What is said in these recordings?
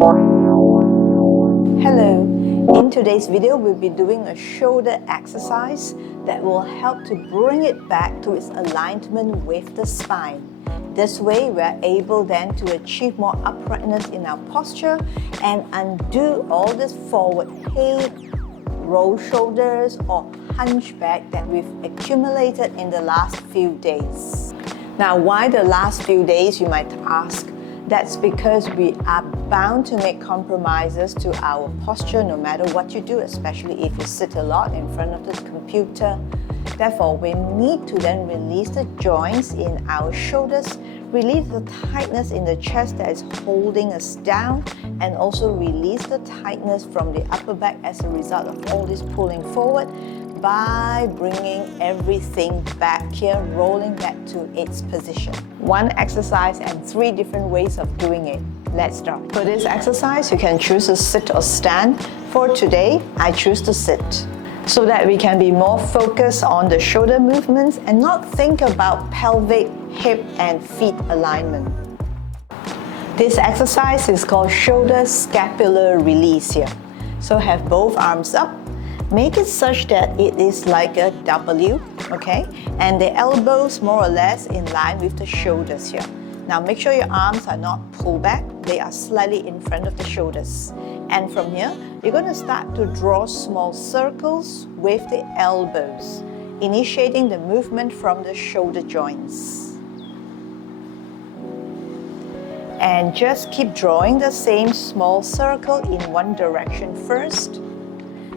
Hello, in today's video we'll be doing a shoulder exercise that will help to bring it back to its alignment with the spine. This way we are able then to achieve more uprightness in our posture and undo all this forward head, roll shoulders or hunchback that we've accumulated in the last few days. Now, why the last few days, you might ask? That's because we are bound to make compromises to our posture no matter what you do, especially if you sit a lot in front of the computer. Therefore, we need to then release the joints in our shoulders, release the tightness in the chest that is holding us down, and also release the tightness from the upper back as a result of all this pulling forward by bringing everything back here, rolling back to its position. One exercise and 3 different ways of doing it. Let's start. For this exercise, you can choose to sit or stand. For today, I choose to sit, so that we can be more focused on the shoulder movements and not think about pelvic, hip and feet alignment. This exercise is called Shoulder Scapula Release here. So have both arms up. Make it such that it is like a W, okay? And the elbows more or less in line with the shoulders here. Now make sure your arms are not pulled back, they are slightly in front of the shoulders. And from here, you're going to start to draw small circles with the elbows, initiating the movement from the shoulder joints. And just keep drawing the same small circle in one direction first.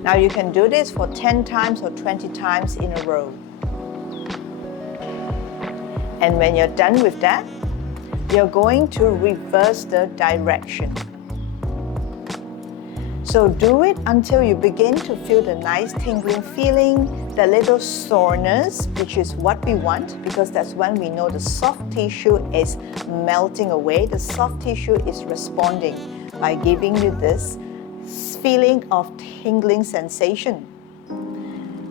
Now you can do this for 10 times or 20 times in a row. And when you're done with that, you're going to reverse the direction. So do it until you begin to feel the nice tingling feeling, the little soreness, which is what we want, because that's when we know the soft tissue is melting away. The soft tissue is responding by giving you this feeling of tingling sensation.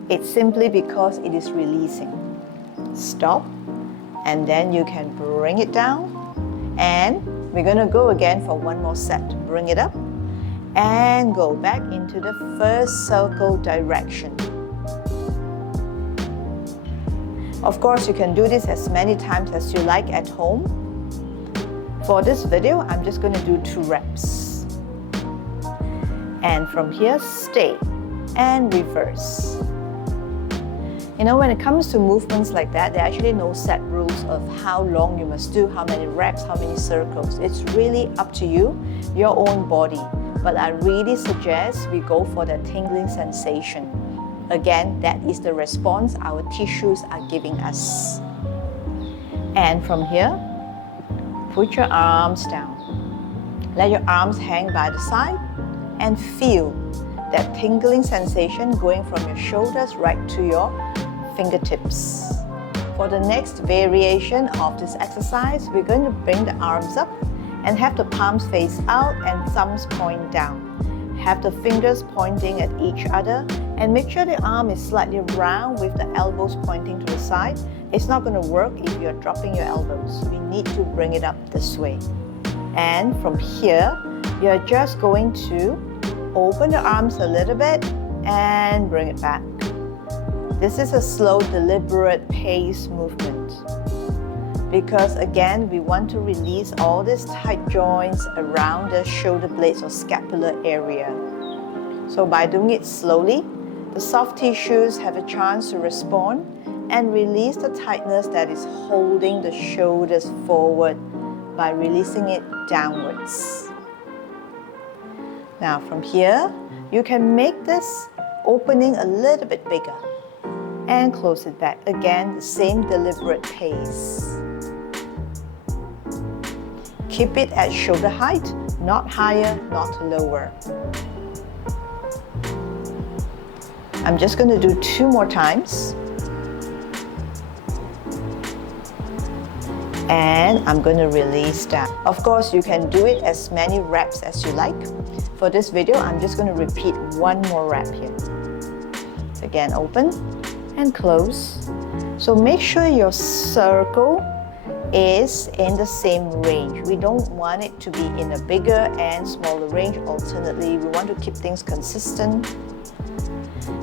It's simply because it is releasing. Stop, and then you can bring it down, and we're going to go again for one more set. Bring it up and go back into the first circle direction. Of course, you can do this as many times as you like at home. For this video, I'm just going to do 2 reps. And from here, stay and reverse. You know, when it comes to movements like that, there are actually no set rules of how long you must do, how many reps, how many circles. It's really up to you, your own body. But I really suggest we go for the tingling sensation. Again, that is the response our tissues are giving us. And from here, put your arms down. Let your arms hang by the side and feel that tingling sensation going from your shoulders right to your fingertips. For the next variation of this exercise, we're going to bring the arms up and have the palms face out and thumbs point down. Have the fingers pointing at each other and make sure the arm is slightly round with the elbows pointing to the side. It's not going to work if you're dropping your elbows. We need to bring it up this way. And from here, you're just going to open the arms a little bit and bring it back. This is a slow, deliberate pace movement, because again, we want to release all these tight joints around the shoulder blades or scapular area. So by doing it slowly, the soft tissues have a chance to respond and release the tightness that is holding the shoulders forward by releasing it downwards. Now from here, you can make this opening a little bit bigger and close it back. Again, the same deliberate pace. Keep it at shoulder height, not higher, not lower. I'm just going to do 2 more times. And I'm going to release that. Of course, you can do it as many reps as you like. For this video, I'm just going to repeat 1 more rep here. So again, open and close. So make sure your circle is in the same range. We don't want it to be in a bigger and smaller range. Alternately, we want to keep things consistent.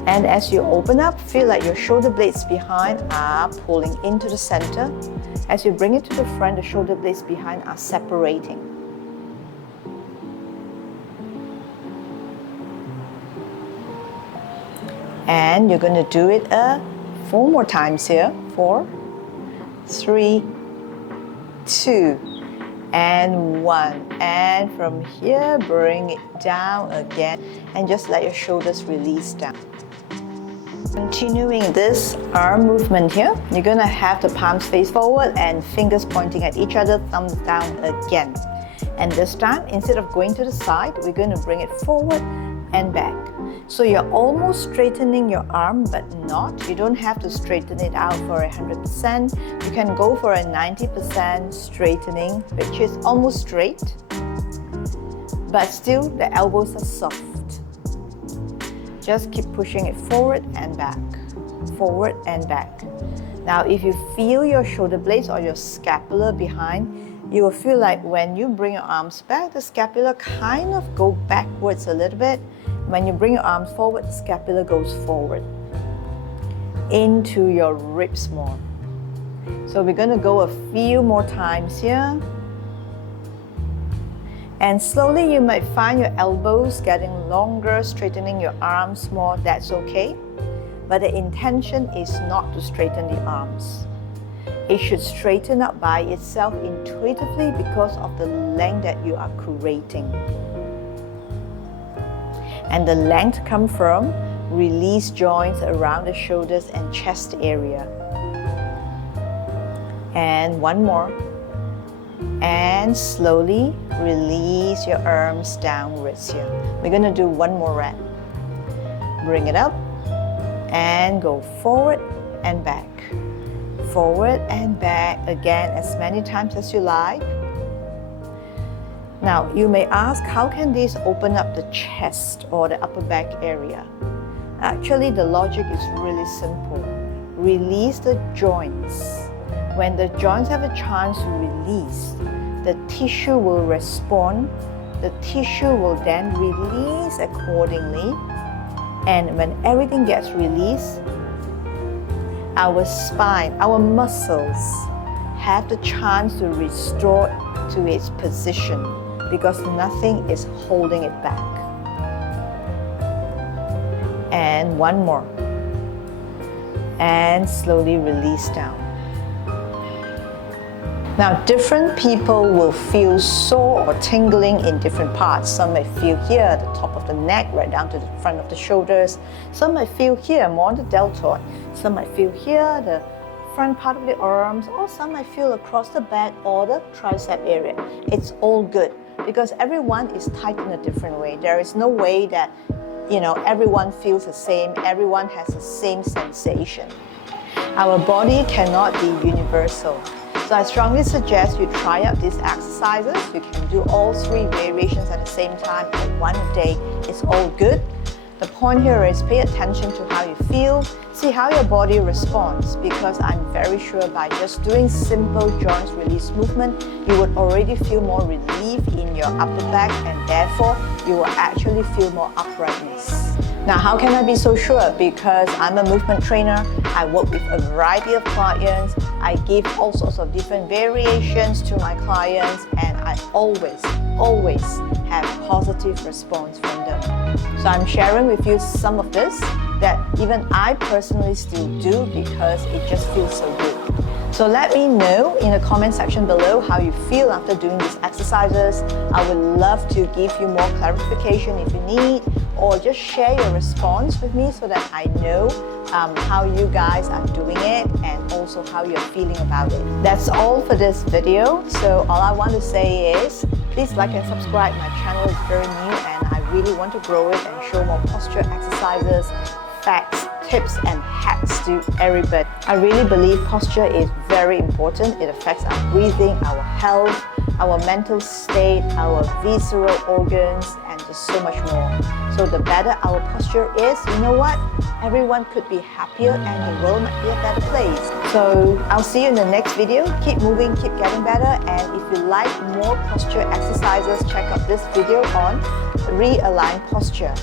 And as you open up, feel like your shoulder blades behind are pulling into the center. As you bring it to the front, the shoulder blades behind are separating. And you're going to do it 4 more times here. 4, 3, 2, and 1. And from here, bring it down again and just let your shoulders release down. Continuing this arm movement here, you're going to have the palms face forward and fingers pointing at each other, thumbs down again. And this time, instead of going to the side, we're going to bring it forward and back. So you're almost straightening your arm, but not. You don't have to straighten it out for 100%. You can go for a 90% straightening, which is almost straight, but still the elbows are soft. Just keep pushing it forward and back, forward and back. Now, if you feel your shoulder blades or your scapula behind, you will feel like when you bring your arms back, the scapula kind of go backwards a little bit. When you bring your arms forward, the scapula goes forward into your ribs more. So we're going to go a few more times here. And slowly you might find your elbows getting longer, straightening your arms more. That's okay. But the intention is not to straighten the arms. It should straighten up by itself intuitively because of the length that you are creating. And the length comes from release joints around the shoulders and chest area. And one more. And slowly release your arms downwards here. We're going to do one more rep. Bring it up and go forward and back. Forward and back again as many times as you like. Now, you may ask, how can this open up the chest or the upper back area? Actually, the logic is really simple. Release the joints. When the joints have a chance to release, the tissue will respond. The tissue will then release accordingly. And when everything gets released, our spine, our muscles have the chance to restore to its position, because nothing is holding it back. And one more. And slowly release down. Now, different people will feel sore or tingling in different parts. Some may feel here at the top of the neck, right down to the front of the shoulders. Some might feel here, more on the deltoid. Some might feel here, the front part of the arms, or some might feel across the back or the tricep area. It's all good because everyone is tight in a different way. There is no way that, everyone feels the same, everyone has the same sensation. Our body cannot be universal. So I strongly suggest you try out these exercises. You can do all 3 variations at the same time in one day. It's all good. The point here is pay attention to how you feel, see how your body responds, because I'm very sure by just doing simple joints release movement, you would already feel more relief in your upper back, and therefore you will actually feel more uprightness. Now, how can I be so sure? Because I'm a movement trainer, I work with a variety of clients, I give all sorts of different variations to my clients, and I always have positive response from them. So I'm sharing with you some of this that even I personally still do because it just feels so good. So let me know in the comment section below how you feel after doing these exercises. I would love to give you more clarification if you need, or just share your response with me so that I know how you guys are doing it and also how you're feeling about it. That's all for this video. So all I want to say is please like and subscribe. My channel is very new and I really want to grow it and show more posture exercises, facts, tips and hacks to everybody. I really believe posture is very important. It affects our breathing, our health, our mental state, our visceral organs, and just so much more. So the better our posture is, you know what? Everyone could be happier and the world might be a better place. So I'll see you in the next video. Keep moving, keep getting better. And if you like more posture exercises, check out this video on realign posture.